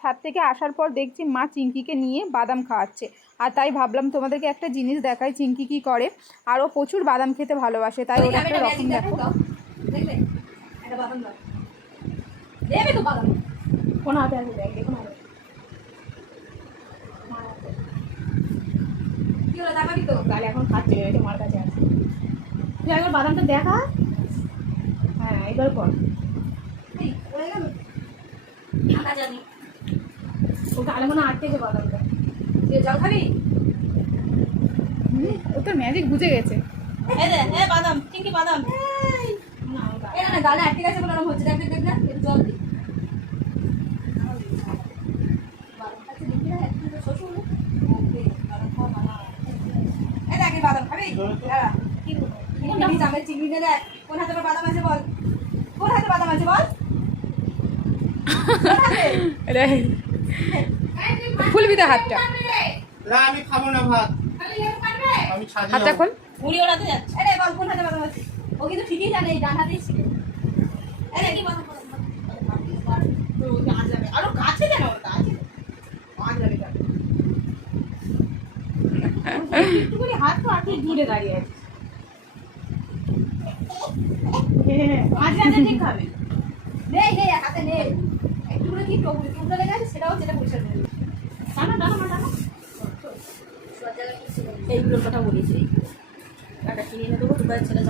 ছাদ থেকে আসার পর দেখছি মা চিঙ্কিকে নিয়ে বাদাম খাওয়াচ্ছে। আর তাই ভাবলাম তোমাদেরকে একটা জিনিস দেখাই চিঙ্কি কি করে? আর ও প্রচুর বাদাম খেতে ভালোবাসে তাই ওর একটা রকম দেখো। দেখলে? একটা বাদাম দাও। দেবে তো বাদাম? কোন হাতে আছে দেখ দেখুন কি হলো দেখাবি তো? গালে এখন খাচ্ছে এটা মার কাছে আছে। তুই একবার বাদামটা দেখা? হ্যাঁ এবার কর হয়ে জানি। ও গালে মনে আটকেছে বাদামটা তুই জল খাবি? ও তোর ম্যাজিক বুঝে গেছে। দে এ বাদাম চিংকি বাদাম। না না গালে আটকে গেছে বলে এরকম হচ্ছে। দেখ দেখ দেখ জল দি। বাদাম তো খাবি কি চিংড়ি দেখ। কোন হাতে বাদাম আছে বল? কোন হাতে বাদাম আছে বল? হাতে? খুলবি তো হাতটা। না আমি খাব না ভাত। আমি হাতটা খোল। মুড়ি ওড়াতে যাচ্ছে। আরে বল কোন হাতে বাদাম আছে ও কিন্তু ঠিকই জানে এই ডান হাতেই ছিল আরে কি আরও কাছে কেন ওটা আছে। আজ যাবে একটু করে হাত তো আর দূরে দাঁড়িয়ে আছে। আজ রাতে ঠিক খাবে। নেই নেই হাতে নেই একটু করে কি টুকরো লেগে আছে সেটাও সেটা পরিষ্কার করে টানা টানা না টানো এইগুলোর কথা বলেছি। টাকা কিনে এনে দেবো দুবার ছেলে